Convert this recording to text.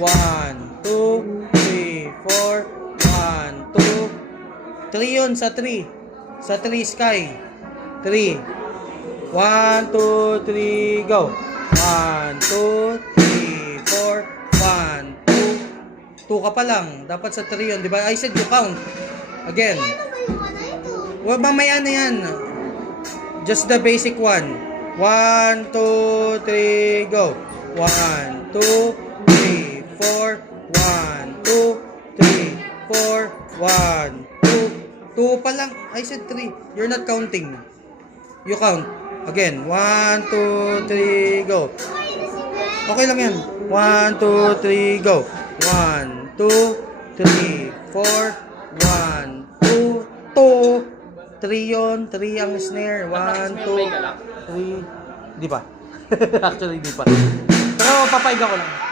1, 2, 3, 4, 1, 2, 3 yun sa 3. Sa 3 sky. 3. 1, 2, 3, go. 1, 2, 3, 4, 1, 2. 2 ka pa lang. Dapat sa 3 yun, di ba? I said you count. Again. Well, mamaya na yan. Just the basic one. 1, 2, 3, go. 1, 2, 3, 4, 1, 2, 3, 4, 1, 2. 2 pa lang. I said 3. You're not counting. You count. Again. 1, 2, 3, go. Okay lang yan. 1, 2, 3, go. 1, 2, 3, 4, 1, 2, 2. 3 yun. 3 ang snare. 1, 2, 3. Di ba? Actually, di pa. Pero papaiga ko lang.